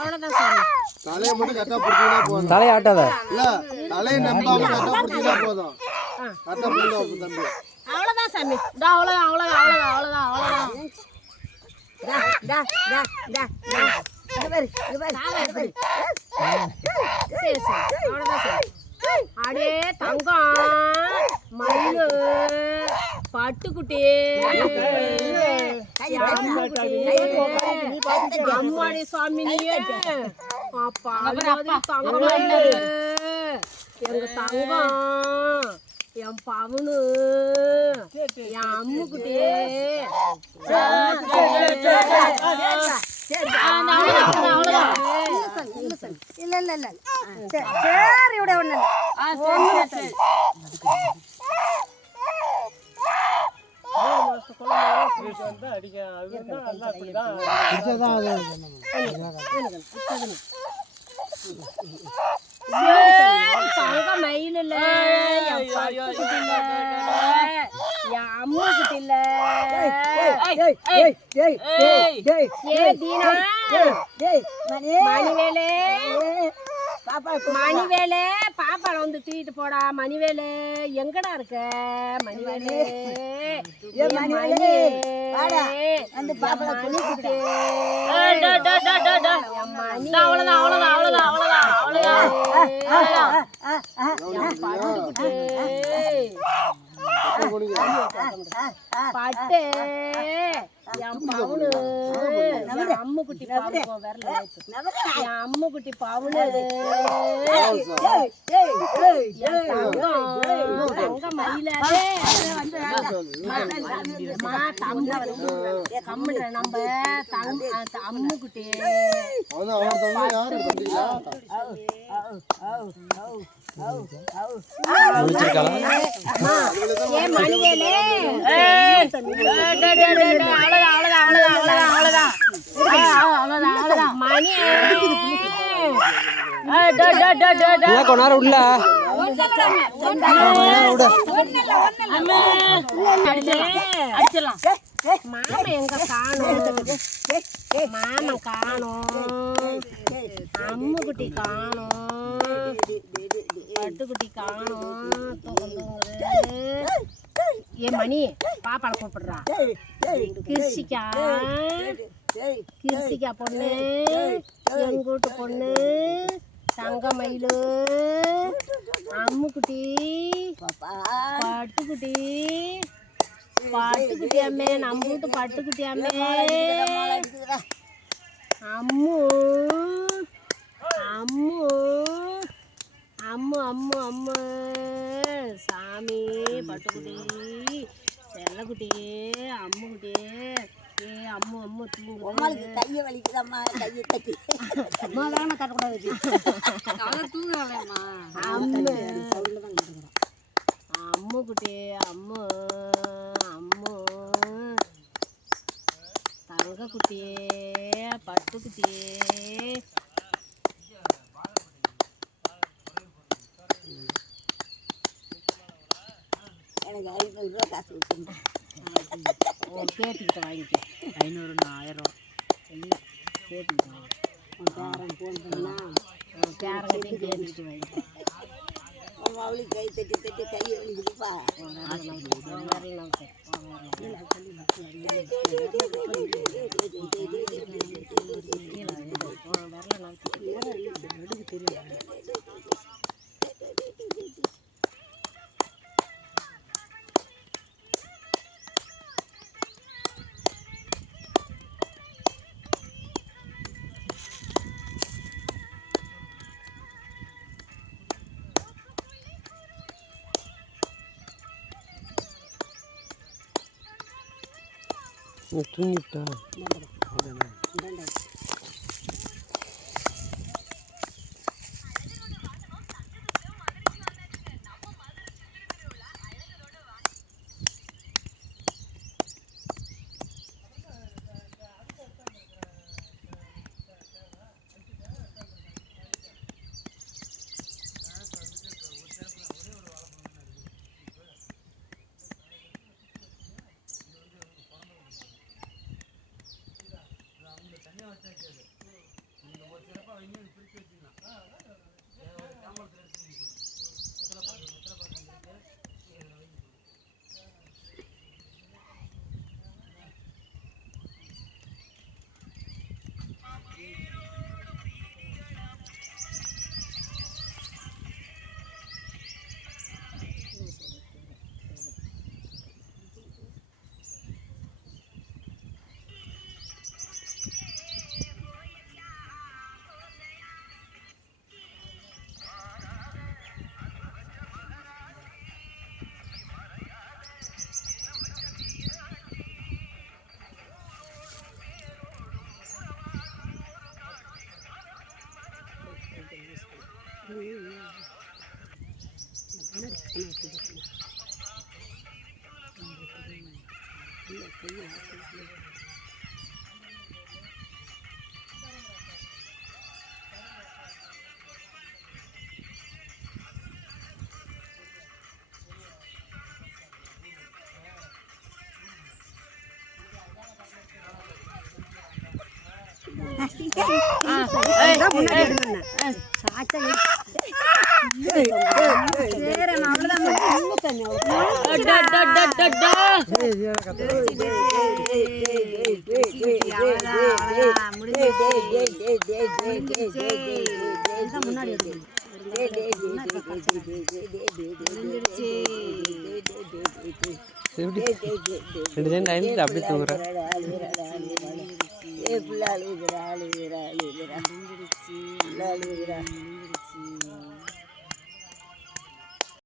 அவ்வளவுதான் சாமி. தலையை மட்டும் கரெக்டா புடிச்சா போதும். தலையை ஆட்டாத. இல்ல தலையை நம்பாம கரெக்டா புடிச்சா போதும். கரெக்டா புடிச்சா தம்பி. அவ்வளவுதான் சாமி. அவ்வளவுதான். சரி அவ்வளவுதான் சாமி. அடே தங்கம் மயிலு பட்டுக்குட்டி அம்மாடி சுவாமி நீயே அப்பா தங்கம் மயிலு எங்க தங்கம் என் பவுனு என் அம்முக்குட்டி இல்ல சரி விட ஒண்ணு தங்க மயில் இல்ல என் அம்மா குட்டி இல்ல ஏ தீனா மணிவேலே மணிவேலே பாப்பால வந்து தூக்கிட்டு போடா மணிவேலு எங்கடா இருக்க மணிவேலு பட்டு என் பவுனு அம்முக்குட்டி வரல என் அம்முக்குட்டி பவுனு தங்க மயில கம்முன்ற நம்ம அம்முக்குட்டி ஏன் மணிவேலே மணி கொஞ்ச நேரம் உள்ள மாமா எங்க காணோம் மாமா காணோம் அம்முக்குட்டி காணோம் பட்டுக்குட்டி காணோம் ஏ மணி பாப்பால கூப்பிடுறா கிருஷிக்கா பொண்ணு எங்கூட்டு பொண்ணு தங்க மயிலு அம்முக்குட்டி பட்டுக்குட்டி அம்மே நம்ம வீட்டு பட்டுக்குட்டி அம்மே அம்மு அம்மு அம்மு அம்மு அம்மு சாமி பட்டுக்குட்டி செல்லக்குட்டி அம்முக்குட்டி ஏ அம்மு அம்மு தூங்கு கையை வலிக்குதாம்மா கையை தட்டி அம்மா தானே கட்டக்கூடாது தூங்கலாம்மா அம்மு அம்முக்குட்டி அம்மு அம்மு தங்கக்குட்டியே பட்டுக்குட்டியே எனக்கு 500 ரூபா காசு கொடுத்துருங்க கேட்டுக்கிட்ட வாங்கிக்க 500 1000 இல்லை கேட்டுக்கிட்ட உன் பேரன் ஃபோன் பண்ணா பேரங்கிட்டையும் கேட்டுக்கிட்டு வாங்கிக்க அவளுக்கு கை தட்டி கையை வலிக்குதுப்பா தூங்கிட்டா அதான் முன்னாடி எடுங்கண்ணே. சாச்சா ரெண்டு டைம் டைம் அப்படி தூங்குறேன். பிள்ளை அழுகுறா.